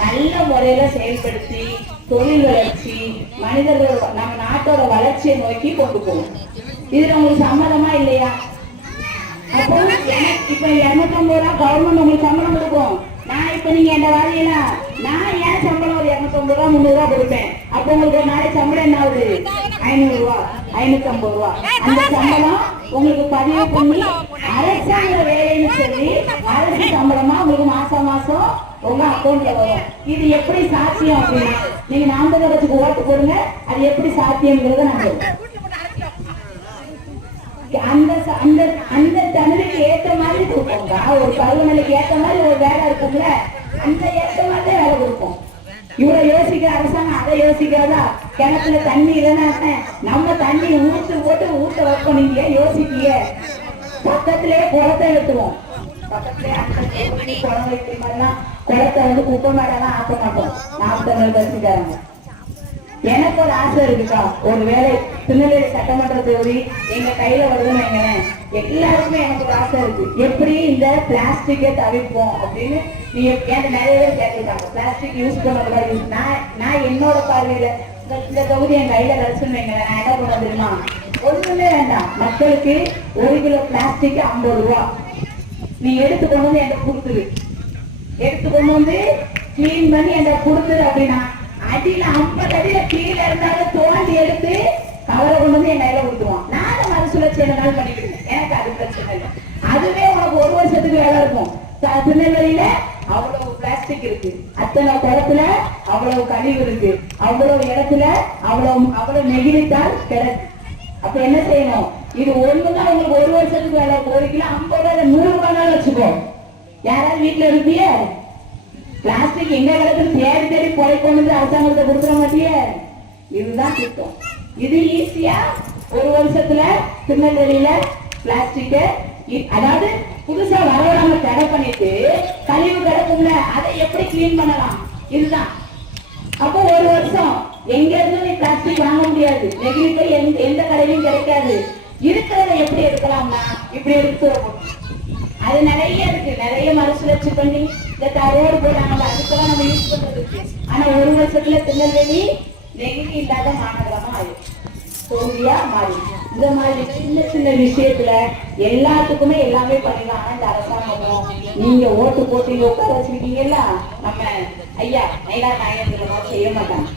நல்ல முறையில செயல்படுத்தி தொழில் வளர்ச்சி மனிதர்கள் நம்ம நாட்டோட வளர்ச்சியை நோக்கி கொண்டு போகும். இதுல உங்களுக்கு சம்மதமா இல்லையா? அப்போ இப்ப 250 ரூபாய் கவர்மெண்ட் உங்களுக்கு சம்பளம் கொடுக்கும். நான் இப்ப நீங்க என்ன வாரியலா, நான் ஏன் சம்பளம் ஒரு 250 ரூபாய் 300 ரூபாய் கொடுப்பேன். அப்ப உங்களுக்கு ஒரு நாளைக்கு சம்பளம் என்ன ஆகுது? 500 ரூபாய் 550 ரூபாய். அந்த சம்பளம் உங்களுக்கு பதிவு பண்ணி அரசாங்க வேலைன்னு சொல்லி அரசு சம்பளமா உங்களுக்கு மாசம் மாசம் உங்க அக்கௌண்ட்ல வரும். இது எப்படி சாத்தியம் அப்படின்னா, நீங்க நாம் தமிழர் கட்சிக்கு ஓட்டு போடுங்க, அது எப்படி சாத்தியம்ங்கிறத நான் சொல்றேன். அந்த தமிழுக்கு ஏற்ற மாதிரி கொடுப்போம். ஒரு பருவநிலைக்கு ஏற்ற மாதிரி ஒரு வேலை இருக்கும்ல, அந்த ஏற்ற மாதிரி வேலை கொடுப்போம். இவ்வளவு யோசிக்கிற அரசாங்கம் அதை யோசிக்கிறதா? கிணத்துல தண்ணி இல்லைன்னா நம்ம தண்ணி போட்டு ஊட்ட வைப்போம். நீங்க யோசிக்கீங்க. பக்கத்திலேயே குளத்தை எடுத்துவோம். பக்கத்திலேயே குளம் வைக்கிற மாதிரிலாம் குளத்தை குப்பை மேடெல்லாம் ஆக்க மாட்டோம் நாம் தமிழர் கட்சிக்காரங்க. எனக்கு ஒரு ஆசை இருக்குக்கா, ஒரு வேலை திருநெல்வேலி சட்டமன்ற தொகுதி எங்க கையில வருதுன்னு வைங்களேன், எல்லாருக்குமே எனக்கு ஒரு ஆசை இருக்கு. எப்படி இந்த பிளாஸ்டிக்கை தவிர்ப்போம் அப்படின்னு நீங்க நிறைய பேர் கேட்டிருக்காங்க. பிளாஸ்டிக் யூஸ் பண்ணக்கூடாது. நான் என்னோட பார்வையில இந்த தொகுதி என் கையில கிடைச்சுன்னு வைங்களேன், நான் என்ன பண்ண தெரியுமா? ஒண்ணுமே வேண்டாம், மக்களுக்கு 1 கிலோ பிளாஸ்டிக் 50 ரூபா நீ எடுத்து கொண்டு வந்து என்கிட்ட கொடுத்துரு. எடுத்து கொண்டு வந்து கிளீன் பண்ணி என்கிட்ட கொடுத்துரு. அப்படின்னா அடியில 50 அடியில கீழே இருந்தாலும் தோண்டி எடுத்து கவரை கொண்டு வந்து என் கையில கொடுத்துருவான். நானும் மறுசுழற்சி என்ன நாள் பண்ணிக்கிட்டேன். எனக்கு அது பிரச்சனை இல்லை. அதுவே உனக்கு 1 வருஷத்துக்கு வேலை இருக்கும். திருநெல்வேலியில அவ்வளவு பிளாஸ்டிக் இருக்கு, அத்தனை குளத்துல அவ்வளவு கழிவு இருக்கு, அவ்வளவு இடத்துல அவ்வளவு நெகிழித்தால் கிடக்கு. அப்ப என்ன செய்யணும்? இது ஒண்ணுதான் உங்களுக்கு 1 வருஷத்துக்கு வேலை. 1 கிலோ 50 ரூபாய் 100 ரூபாய் வச்சுக்கோ. யாராவது வீட்டுல இருப்பிய பிளாஸ்டிக் எங்க கிடக்குன்னு தேடி கொலை கொண்டு அரசாங்கத்தை கொடுத்துட மாட்டிய. இதுதான் திட்டம். இது ஈஸியா 1 வருஷத்துல திருநெல்வேலியில பிளாஸ்டிக், அதாவது புதுசா வரவழாம தடை பண்ணிட்டு கழிவு கிடக்கும்ல, அதை எப்படி கிளீன் பண்ணலாம், இதுதான். அப்போ ஒரு வருஷம் எங்க இருந்து நீ பிளாஸ்டிக் வாங்க முடியாது, நெகிழி பை எந்த கடையிலும் கிடைக்காது. இருக்கிறத எப்படி எடுக்கலாம்னா இப்படி எடுத்து அது நிறைய இருக்கு, நிறைய மறுசுழற்சி பண்ணி இந்த ரோடு போடுறாங்க, அதுக்கெல்லாம் நம்ம யூஸ் பண்றது இருக்கு. ஆனா ஒரு வருஷத்துல திருநெல்வேலி நெகிழி இல்லாத மாநகரமா ஆயிடுச்சு, தோல்வியா மாறி. இந்த மாதிரி சின்ன சின்ன விஷயத்துல எல்லாத்துக்குமே எல்லாமே பண்ணிடலாம். ஆனா இந்த அரசாங்கம் நீங்க ஓட்டு போட்டு உட்கார வச்சிருக்கீங்கல்ல, நம்ம ஐயா நைலா நாயகர்கள் மாதிரி செய்ய மாட்டாங்க.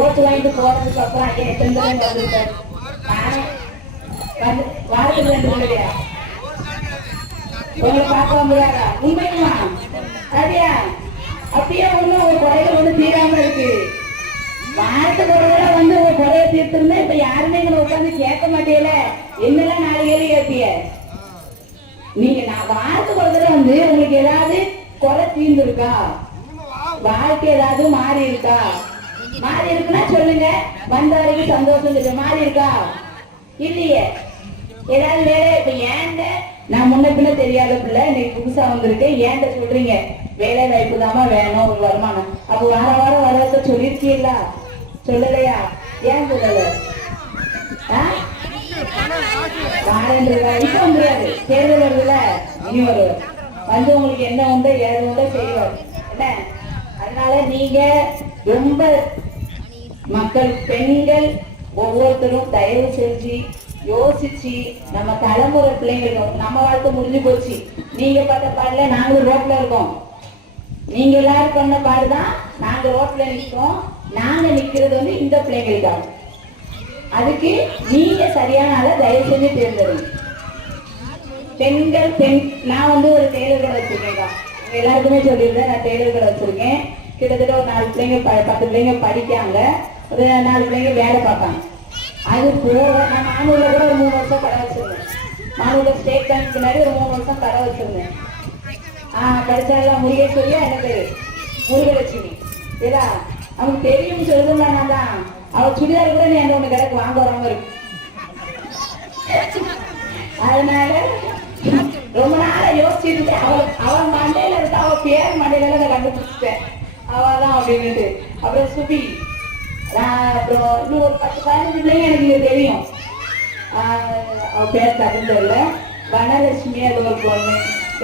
ஓட்டு வாங்கிட்டு போறதுக்கு அப்புறம் ஐயா எத்தனை தடவை வந்துருக்காரு, வாரத்துக்கு 2 தடவையா உங்களை பார்க்க முடியாதா? உண்மைக்குமா சரியா? அப்படியே ஒண்ணும் உங்க குறைகள் ஒண்ணு தீராம இருக்கு. வாரத்துக்கு ஒரு தடவை வந்து உங்க குறைய தீர்த்திருந்தா இப்ப யாருமே இங்க உட்காந்து கேட்க மாட்டேல, என்னெல்லாம் 4 கேள்வி கேட்பிய நீங்க. நான் வாரத்துக்கு ஒரு தடவை வந்து உங்களுக்கு ஏதாவது குறை தீர்ந்துருக்கா, வாழ்க்கை ஏதாவது மாறி இருக்கா? மாறி இருக்குன்னா சொல்லுங்க, வந்த வரைக்கும் சந்தோஷம் இல்லை. மாறி இருக்கா? இல்லையே. ஏதாவது வேலை இப்ப ஏன்ட நான் முன்ன பின்ன தெரியாத பிள்ளை இன்னைக்கு புதுசா வந்திருக்கேன், ஏன்ட சொல்றீங்க வேலை வாய்ப்பு தாமா வேணும், ஒரு வருமானம். அப்ப வார வாரம் வர சொல்லிருக்கீங்களா? சொல்லலையா? ஏன் சொல்லல? இப்ப வந்துருவாரு, தேர்தல் வருதுல, இனி வருவார். வந்து உங்களுக்கு என்ன உண்டோ ஏது உண்டோ செய்வார் என்ன. அதனால நீங்க ரொம்ப மக்கள் பெண்கள் ஒவ்வொருத்தரும் தயவு செஞ்சு யோசிச்சு, நம்ம தலைமுறை பிள்ளைங்களுக்கும் நம்ம வாழ்க்கை முடிஞ்சு போச்சு. நீங்க பார்த்த பாடல நாங்களும் ரோட்ல இருக்கோம், நீங்க எல்லாரும் பண்ண பாடுதான் நாங்க ரோட்ல நிற்கிறோம். நாங்க நிக்கிறது வந்து இந்த பிள்ளைங்களுக்காக. அதுக்கு நீங்க சரியான ஆளை தயவு செஞ்சு தேர்ந்தெடுங்க. பெண்கள் நான் வந்து ஒரு டெய்லர் கடை வச்சிருக்கேன், எல்லாருக்குமே சொல்லியிருந்தேன். நான் டெய்லர் கடை வச்சிருக்கேன். கிட்டத்தட்ட ஒரு 4 பிள்ளைங்க 10 பிள்ளைங்க படிக்காங்க, ஒரு 4 பிள்ளைங்க வேலை பார்ப்பாங்க. அது போக நான் மானூர்ல கூட ஒரு 3 வருஷம் கடை வச்சிருந்தேன். மானூர்ல ஸ்டேட் பேங்க் பின்னாடி ஒரு 3 வருஷம் கடை வச்சிருந்தேன். படிச்சாலாம் முருகேஸ்வரி, எனக்கு முருகலட்சுமி இல்லா அவனுக்கு தெரியும் சொல்லுங்க. நான் தான் அவ சுடிதார் கூட நீ அந்த ஒண்ணு கடைக்கு வாங்க வராம இருக்கு. அதனால ரொம்ப நாளா யோசிச்சுட்டு அவன் மண்டையில இருக்கு, அவ பேர் மண்டையில நான் கண்டுபிடிச்சிட்டேன், அவதான் அப்படின்னுட்டு. அப்புறம் சுபி, அப்புறம் இன்னும் ஒரு 10-15 பிள்ளைங்க எனக்கு இங்க தெரியும். அவ பேர் தகுந்தல வனலட்சுமி, அது ஒரு பொண்ணு,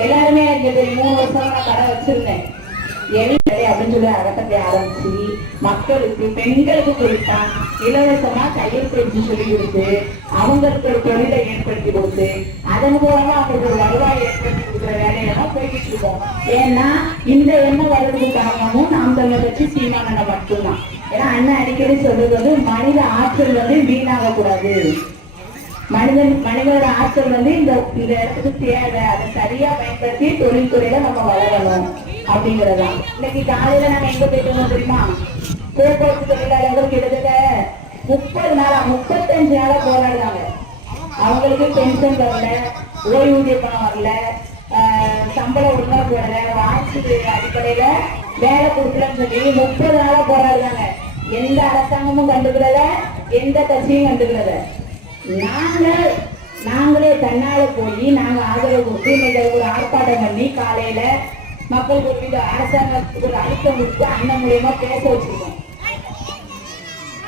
எல்லாருமே எனக்கு தெரியும். 3 வருஷமா நான் கடை வச்சிருந்தேன். அப்படின்னு சொல்லி அகத்தத்தை ஆரம்பிச்சு மக்களுக்கு பெண்களுக்கு கொடுத்தா இலவசமா தையல் பயிற்சி சொல்லி கொடுத்து அவங்களுக்கு ஒரு தொழிலை ஏற்படுத்தி கொடுத்து அதன் மூலமா அவங்களுக்கு வருவாய் ஏற்படுத்தி கொடுக்குற வேலையெல்லாம் போய்கிட்டு இருக்கோம். ஏன்னா இந்த எண்ணம் வர்றதுக்கு காரணமும் நாம் தமிழர் கட்சி சீமானனை மட்டும்தான். ஏன்னா அண்ணன் அடிக்கடி சொல்றது வந்து மனித ஆற்றல் வந்து வீணாக கூடாது, மனிதனோட ஆற்றல் வந்து இந்த இடத்துக்கு தேவை, அதை சரியா பயன்படுத்தி தொழில்துறையில நம்ம வளரணும் அப்படிங்கறதான். இன்னைக்கு காலையில நாங்க எங்க போயிட்டு தெரியுமா, போக்குவரத்து தொழிலாளர்கள் கிட்டத்தட்ட 30 நாளா 35 நாளா போராடுறாங்க. அவங்களுக்கு பென்ஷன் வரல, ஓய்வூதிய பணம் வரல, சம்பளம் ஒழுங்கா போடல, வாட்சி அடிப்படையில வேலை கொடுக்கலன்னு சொல்லி 30 நாளா போராடுறாங்க. எந்த அரசாங்கமும் கண்டுக்கிறத, எந்த கட்சியும் கண்டுக்கிறத. நாங்களே தன்னால போய் நாங்க ஆதரவு கொடுத்து இன்னைக்கு ஒரு ஆர்ப்பாட்டம் பண்ணி காலையில மக்களுக்கு ஒரு அரசாங்கத்துக்கு ஒரு அழுத்தம் கொடுத்து அண்ணன் மூலியமா பேச வச்சிருக்கோம்.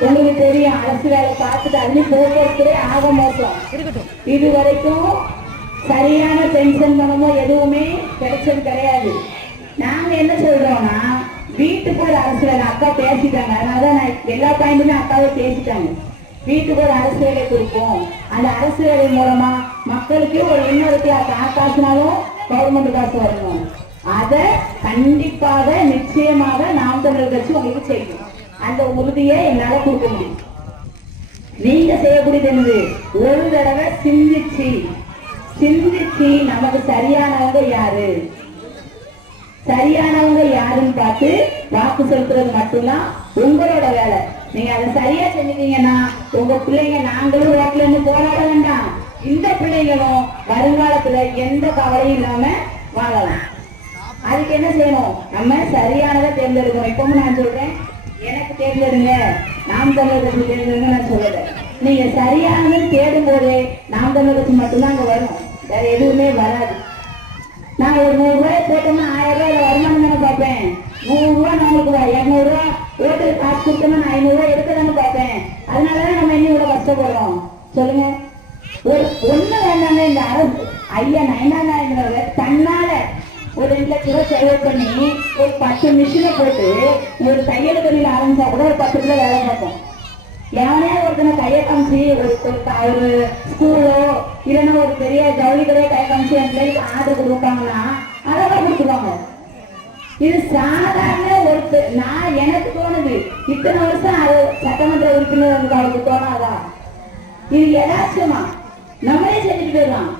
உங்களுக்கு தெரியும், அரசு வேலை பார்த்துட்டு அதுலயும் போக்குவரத்துலே ஆக மோசம். இது வரைக்கும் சரியான பென்ஷன் பணமோ எதுவுமே கிடைச்சது கிடையாது. நாங்க என்ன சொல்றோம்னா, வீட்டுக்கு ஒரு அரசு வேலை, அக்கா பேசிட்டாங்க, அதனாலதான் நான் எல்லா பாயிண்ட்டுமே அக்காவே பேசிட்டாங்க. வீட்டுக்கு ஒரு அரசு வேலை கொடுப்போம், அந்த அரசு வேலை மூலமா மக்களுக்கு ஒரு இன்னொரு காசுனாலும் கவர்மெண்ட் காசு வரணும். அதை கண்டிப்பாக நிச்சயமாக நாம் தமிழர் கட்சி உங்களுக்கு செய்யும். அந்த உறுதியை என்னால கொடுக்க முடியும். நீங்க செய்யக்கூடியது என்னது, ஒரு தடவை சிந்திச்சு நமக்கு சரியானவங்க யாருன்னு பார்த்து வாக்கு செலுத்துறது மட்டும்தான் உங்களோட வேலை. நீங்க அதை சரியா செஞ்சீங்கன்னா உங்க பிள்ளைங்க, நாங்களும் ரோட்ல இருந்து போராட வேண்டாம், இந்த பிள்ளைங்களும் வருங்காலத்துல எந்த கவலையும் இல்லாம வாழலாம். அதுக்கு என்ன செய்யணும், நம்ம சரியானதை தேர்ந்தெடுக்கணும். இப்பவும் நான் சொல்றேன், எனக்கு தேர்ந்தெடுங்க, நாம் தமிழர் கட்சி தேர்ந்தெடுங்க நான் சொல்லல. நீங்க சரியானது தேடும் போதே நாம் தமிழர் கட்சி மட்டும்தான் அங்க வரும், வேற எதுவுமே வராது. நான் ஒரு 100 ரூபாய் போட்டோம்னா 1000 ரூபாய் வருமானம் தானே பார்ப்பேன். 100 ரூபாய் நம்மளுக்கு 200 ரூபாய் ஓட்டு காசு கொடுத்தோம்னா நான் 500 ரூபாய் எடுக்கலாம்னு பார்ப்பேன். அதனாலதான் நம்ம என்ன இவ்வளவு கஷ்டப்படுறோம் சொல்லுங்க. ஒண்ணு வேண்டாங்க, இந்த அரசு ஐயா நயனாங்கிறவர் தன்னால ஒரு 2 லட்சம் ரூபாய் செலவு பண்ணி ஒரு 10 மிஷினை போட்டு ஒரு தையல் தொழில் ஆரம்பிச்சா கூட ஒரு 10 ரூபாய் வேலை பார்ப்போம். எவனே ஒருத்தனை கையை காமிச்சு ஒரு ஸ்கூலோ இல்லைன்னா ஒரு பெரிய ஜவுளி கடையை கையை காமிச்சு என் பிள்ளைக்கு ஆர்டர் கொடுப்பாங்கன்னா அதெல்லாம் கொடுத்துருவாங்க. இது சாதாரண ஒரு நான் எனக்கு தோணுது இத்தனை வருஷம் அது சட்டமன்ற உறுப்பினர் அவருக்கு தோணாதா? இது எதாச்சுமா நம்மளே செஞ்சுட்டு போயிடலாம்.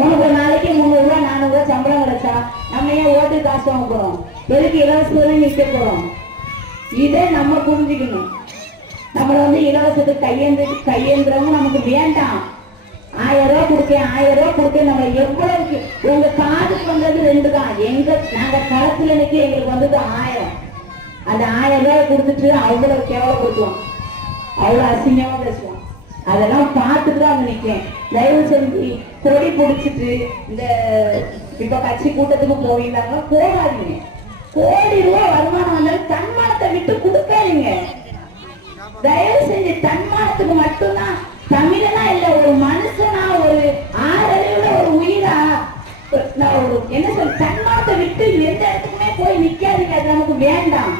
உனக்கு ஒரு நாளைக்கு 300 ரூபாய் 400 ரூபாய் சம்பளம் கிடைச்சா நம்ம ஏன் ஓட்டு காசு வாங்க போறோம்? எதுக்கு இலவசம் நிற்க போறோம்? இதை நம்ம புரிஞ்சுக்கணும். நம்மள இலவசத்துக்கு கையேந்திரமும் நமக்கு வேண்டாம். 1000 ரூபாய் கொடுக்க நம்ம எவ்வளவுக்கு உங்க காதுக்கு வந்தது 2 தான். நாங்க களத்துல நிக்க எங்களுக்கு வந்தது 1000. அந்த 1000 ரூபாய் கொடுத்துட்டு அவ்வளவு கேவலப்படுத்துவோம், அவ்வளவு அசிங்கமா பேசுவோம். அதெல்லாம் பார்த்துட்டு தான் வந்து நிக்கேன். தயவு செஞ்சு கொடி பிடிச்சிட்டு இந்த இப்ப கட்சி கூட்டத்துக்கு போயிருந்தாங்கன்னா போகாதீங்க. கோடி ரூபாய் வருமானம் வந்தாலும் தன்மானத்தை விட்டு கொடுக்காதீங்க. தயவு செஞ்சு தன்மானத்துக்கு மட்டும்தான். தமிழனா இல்ல, ஒரு மனுஷனா, ஒரு ஆறறிவுல ஒரு உயிரா என்ன சொல்ல, தன்மானத்தை விட்டு எந்த இடத்துக்குமே போய் நிக்காதீங்க. அது நமக்கு வேண்டாம்.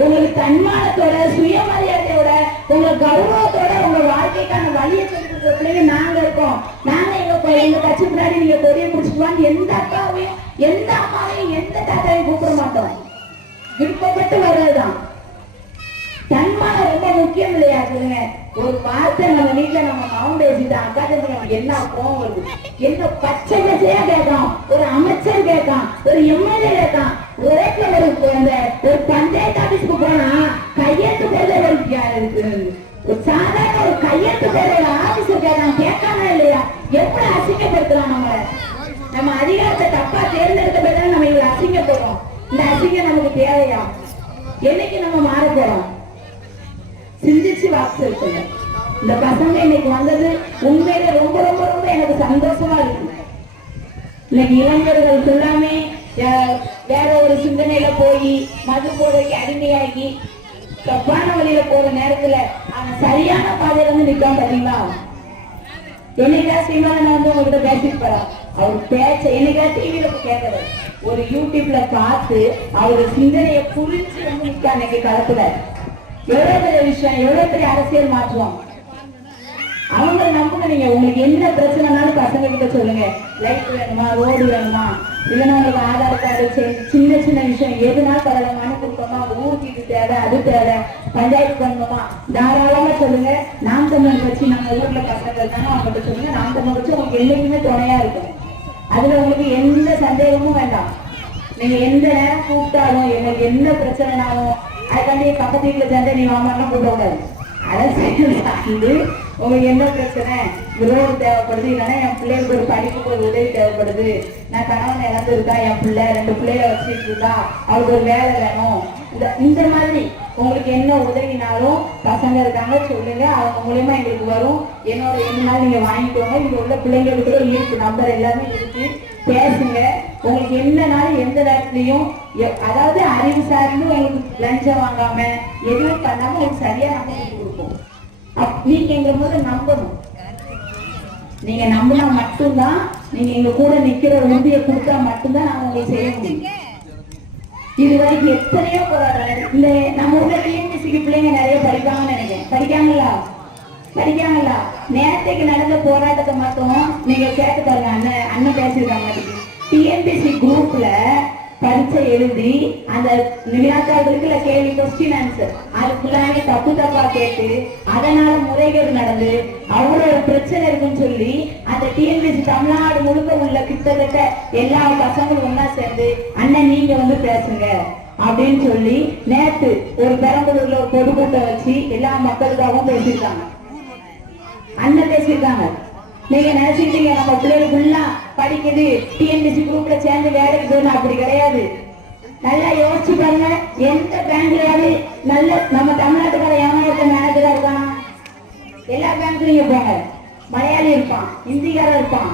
உங்களுக்கு தன்மானத்தோட சுயமரியாதையோட உங்க கௌரவத்தோட உங்க வாழ்க்கைக்கான வழியை சொல்லிட்டு பிள்ளைங்க நாங்க இருக்கோம். நாங்க எங்க கட்சி முன்னாடி நீங்க கொடியை பிடிச்சிக்குவாங்க எந்த அக்காவையும் எந்த அம்மாவையும் எந்த தாத்தாவையும் கூப்பிட மாட்டோம். விருப்பப்பட்டு வர்றதுதான். தன்மானம் ரொம்ப முக்கியம் இல்லையா சொல்லுங்க. ஒரு வார்த்தை நம்ம வீட்டுல நம்ம மகன் பேசிட்டு அக்கா தம்பி என்ன கோவம் வருது, என்ன பச்சை பச்சையா கேட்கான், ஒரு அமைச்சர் கேட்கான், ஒரு எம்எல்ஏ கேட்கான். ஒரு பஞ்சாயத்து ஆபீஸ்க்கு போனா கையெழுத்து போட ஒரு சாதாரண ஒரு கையெழுத்து போட ஒரு ஆபீஸர் கேட்கானா இல்லையா? எப்படி அசிங்கப்படுத்துறான் நம்மள? நம்ம அதிகாரத்தை தப்பா தேர்ந்தெடுத்த பிறகு நம்ம இவ்வளவு அசிங்கப்படுறோம். இந்த அசிங்கம் நமக்கு தேவையா? என்னைக்கு நம்ம மாற போறோம்? சிந்திச்சு வாக்கு இருக்குங்க. இந்த பசங்க இன்னைக்கு வந்தது உண்மையில ரொம்ப ரொம்ப ரொம்ப எனக்கு சந்தோஷமா இருக்கு. இன்னைக்கு இளைஞர்கள் எல்லாமே வேற ஒரு சிந்தனையில போய் மது போதைக்கு அடிமையாகி தப்பான வழியில போற நேரத்துல ஆனா சரியான பாதையில வந்து நிக்காம பாத்தீங்களா? என்னைக்கா சீமானன் வந்து உங்ககிட்ட பேசிட்டு போறா, அவர் பேச்ச என்னைக்கா டிவியில கேட்கறது, ஒரு யூடியூப்ல பார்த்து அவரு சிந்தனையை புரிஞ்சு வந்து நிக்கா இன்னைக்கு களத்துல. எவ்வளவு பெரிய விஷயம், எவ்வளவு பெரிய அரசியல் மாற்றம். அவங்க நம்புங்க. நீங்க உங்களுக்கு என்ன பிரச்சனைனாலும் பசங்க கிட்ட சொல்லுங்க. லைட் வேணுமா, ரோடு வேணுமா, இல்லைன்னா உங்களுக்கு ஆதார் கார்டு, சின்ன சின்ன விஷயம் எதுனாலும் பரவாயில்ல, மனு கொடுக்கணுமா, ஊருக்கு இது தேவை, அது தேவை, பஞ்சாயத்து பண்ணணுமா, தாராளமா சொல்லுங்க. நாம் தமிழ் கட்சி நம்ம ஊர்ல பசங்க இருக்காங்க, அவங்ககிட்ட சொல்லுங்க. நாம் தமிழ் கட்சி உங்களுக்கு என்னைக்குமே துணையா இருக்கும். அதுல உங்களுக்கு எந்த சந்தேகமும் வேண்டாம். நீங்க எந்த நேரம் கூப்பிட்டாலும் எங்களுக்கு என்ன பிரச்சனைனாலும் அதுக்காண்டி பக்கத்து வீட்டுல சேர்ந்து நீ வாங்கலாம் கூப்பிடக்கூடாது. அரசியல் சார்ந்து உங்களுக்கு என்ன பிரச்சனை, ரோடு தேவைப்படுது, இல்லைன்னா என் பிள்ளைகளுக்கு ஒரு படிப்புக்கு ஒரு உதவி தேவைப்படுது, நான் கணவன் இறந்து இருக்கா, என் பிள்ளை 2 பிள்ளைய வச்சுட்டு இருக்கா, அவருக்கு ஒரு வேலை வேணும், இந்த மாதிரி உங்களுக்கு என்ன உதவினாலும் பசங்க இருக்காங்க சொல்லுங்க. அவங்க மூலியமா எங்களுக்கு வரும். என்னோட எதுனாலும் நீங்க வாங்கிக்கோங்க. இங்க உள்ள பிள்ளைங்களுக்கு இருக்கு, நம்பர் எல்லாமே இருக்கு, பேசுங்க. உங்களுக்கு என்னனாலும் எந்த நேரத்துலயும், அதாவது அறிவு சார்ந்து உங்களுக்கு லஞ்சம் வாங்காம எதுவும் பண்ணாம உங்களுக்கு சரியா நம்ம கொடுப்போம். நீங்க எங்க போது நம்பணும். நீங்க நம்பினா மட்டும்தான், நீங்க எங்க கூட நிக்கிற உறுதியை கொடுத்தா மட்டும்தான் நாங்க உங்களுக்கு செய்ய முடியும். இது வரைக்கும் எத்தனையோ போராட்டம். இந்த நம்ம ஊர்ல டிஎன்பிசிக்கு பிள்ளைங்க நிறைய படிப்பாங்கன்னு நினைக்கிறேன். படிக்காங்களா? நேரத்துக்கு நடந்த போராட்டத்தை மட்டும் நீங்க கேட்டு பாருங்க. அண்ணன் பேசிருக்காங்க. டிஎன்பிசி குரூப்ல பரீட்சை எழுதி அந்த வினாத்தாள் இருக்குல்ல, கேள்வி கொஸ்டின் ஆன்சர், அது ஃபுல்லாவே தப்பா கேட்டு அதனால முறைகேடு நடந்து அவ்வளவு பிரச்சனை இருக்குன்னு சொல்லி அந்த டிஎன்பிசி தமிழ்நாடு முழுக்க உள்ள கிட்டத்தட்ட எல்லா பசங்களும் ஒன்னா சேர்ந்து அண்ணன் நீங்க வந்து பேசுங்க அப்படின்னு சொல்லி நேற்று ஒரு பெரம்பலூர்ல ஒரு பொதுக்கூட்டம் வச்சு எல்லா மக்களுக்காகவும் பேசியிருக்காங்க. அண்ணன் பேசியிருக்காங்க. நீங்க நினைச்சுட்டீங்க நம்ம பிள்ளைகள் ஃபுல்லா படிக்குது, டிஎன்பிசி குரூப்ல சேர்ந்து வேலைக்கு போகணும், அப்படி கிடையாது. நல்லா யோசிச்சு பாருங்க. எந்த பேங்க்லயாவது நல்ல நம்ம தமிழ்நாட்டுக்கார எவனாவது மேனேஜரா இருக்கான்? எல்லா பேங்க்லயும் போங்க, மலையாளி இருப்பான், ஹிந்திக்காரன் இருப்பான்,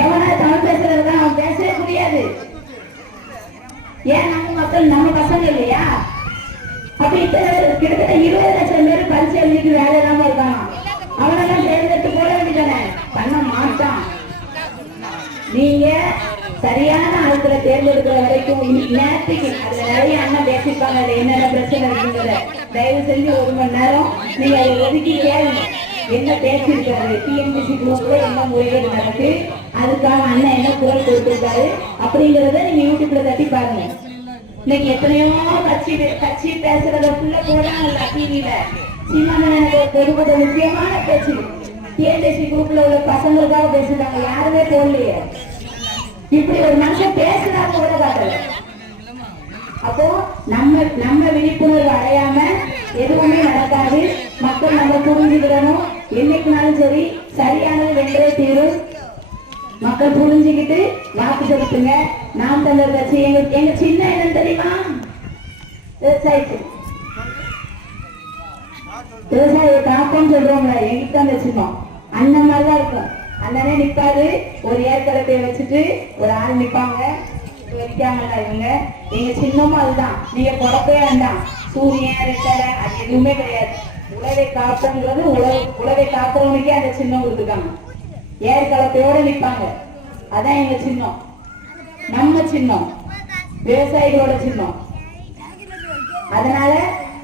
எவனா தமிழ் பேசுறதுதான் அவன் பேசவே முடியாது. ஏன் நம்ம மக்கள் நம்ம பசங்க இல்லையா? அப்ப கிட்டத்தட்ட 20 லட்சம் பேர் பரிசு எழுதிட்டு வேலை இல்லாம இருக்கான். அவனெல்லாம் தேர்ந்தெடுத்து போட வேண்டியதானே? பண்ண மாட்டான். நீங்க சரியான ஆட்களை தேர்ந்தெடுக்கிற வரைக்கும் நேரத்துக்கு அதுல நிறைய அண்ணன் பேசிருப்பாங்க. அதுல என்னென்ன பிரச்சனை இருக்குங்கிறத தயவு செஞ்சு 1 மணி நேரம் நீங்க அதை ஒதுக்கி கேளுங்க. என்ன பேசியிருக்காரு, டிஎன்பிசி குரூப்ல என்ன முறைகேடு நடக்கு, அதுக்காக அண்ணன் என்ன குரல் கொடுத்திருக்காரு அப்படிங்கறத நீங்க யூடியூப்ல தட்டி பாருங்க. இன்னைக்கு எத்தனையோ கட்சி பேசுறத ஃபுல்லா போடாங்கல்ல டிவில. சீமானன் எனக்கு கொடுப்பது முக்கியமான பேச்சு. டிஎன்பிசி குரூப்ல உள்ள பசங்களுக்காக பேசுறாங்க, யாருமே போடலையே. இப்படி ஒரு மனுஷன் பேசுறாங்க கூட காட்டல. அப்போ நம்ம விழிப்புணர்வு அடையாம எதுவுமே நடக்காது. மக்கள் நம்ம புரிஞ்சுக்கிடணும். என்னைக்குனாலும் சரி சரியானது வென்றே தீரும். மக்கள் புரிஞ்சுக்கிட்டு வாக்கு செலுத்துங்க. நாம் தமிழர் கட்சி எங்க சின்ன என்னன்னு தெரியுமா? விவசாய காப்பம் சொல்றோம்ல, எங்கிட்ட அந்த சின்னம் அண்ணன் மாதிரிதான் இருக்கும். அண்ணனே நிப்பாரு, ஒரு ஏற்கலப்பைய வச்சுட்டு ஒரு ஆள் நிப்பாங்க. வைக்காங்கல்ல இவங்க, எங்க சின்னமும் அதுதான். நீங்க பொறப்பே வேண்டாம், சூரியன் ரெட்டரை அது எதுவுமே கிடையாது. உழவை காப்புங்கிறது உழவை காக்கிறவனுக்கே அந்த சின்னம் கொடுத்துருக்காங்க. ஏற்கலப்பையோட நிப்பாங்க. அதான் எங்க சின்னம். நம்ம சின்னம் விவசாயிகளோட சின்னம். அதனால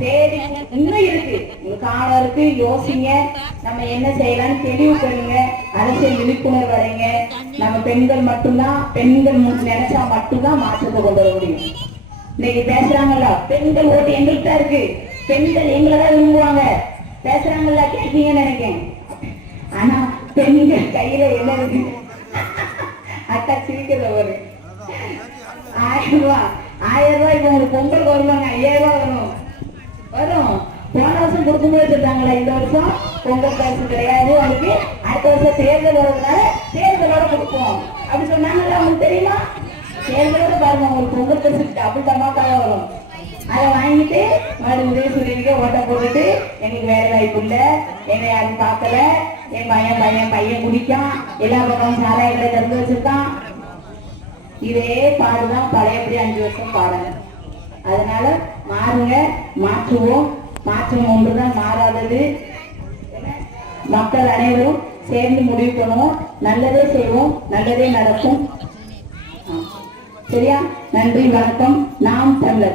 தேடி இன்னும் இருக்கு, காலம் இருக்கு. யோசிங்க, நம்ம என்ன செய்யலாம்னு தெளிவு பண்ணுங்க. அரசியல் விழிப்புணர்வு அடைங்க. நம்ம பெண்கள் மட்டும்தான், பெண்கள் நினைச்சா மட்டும்தான் மாற்றத்தை கொண்டு வர முடியும். இன்னைக்கு பேசுறாங்கல்ல, பெண்கள் ஓட்டு எங்கள்கிட்ட இருக்கு, பெண்கள் எங்களதான் விரும்புவாங்க பேசுறாங்கல்ல, கேட்பீங்கன்னு நினைக்கிறேன். ஆனா பெண்கள் கையில என்ன இருக்கு? அக்கா சிரிக்கிறத ஒரு 1000 ரூபாய் இப்ப உங்களுக்கு பொங்கல் வருவாங்க, 5000 ரூபாய் வரும். போன வருஷம் கொடுக்கும்போது வச்சிருக்காங்களா, இந்த வருஷம் பொங்கல் பரிசு கிடையாது அவங்களுக்கு. அடுத்த வருஷம் தேர்தல் வருவதனால தேர்தலோட கொடுப்போம் அப்படி சொன்னாங்கல்ல. உங்களுக்கு தெரியுமா? தேர்தலோட பாருங்க, உங்களுக்கு பொங்கல் பரிசு டபுள் டமாக்காக வரும். அதை வாங்கிட்டு மறுபடியும் உதயசூரியனுக்கு ஓட்ட போட்டுட்டு எங்களுக்கு வேலை வாய்ப்பு இல்லை, என்னை யாரும் பார்க்கல, என் பையன் குடிக்கான், எல்லா பக்கம் சாலைகளை திறந்து வச்சிருக்கான். இதே பாடுதான் பழையபடி 5 வருஷம் பாடுங்க. அதனால மாறுங்க, மாற்றுவோம். மாற்றம் ஒன்றுதான் மாறாதது. மக்கள் அனைவரும் சேர்ந்து முடிவு பண்ணுவோம். நல்லதே செய்வோம், நல்லதே நடக்கும். சரியா? நன்றி, வணக்கம். நாம் தமிழர்.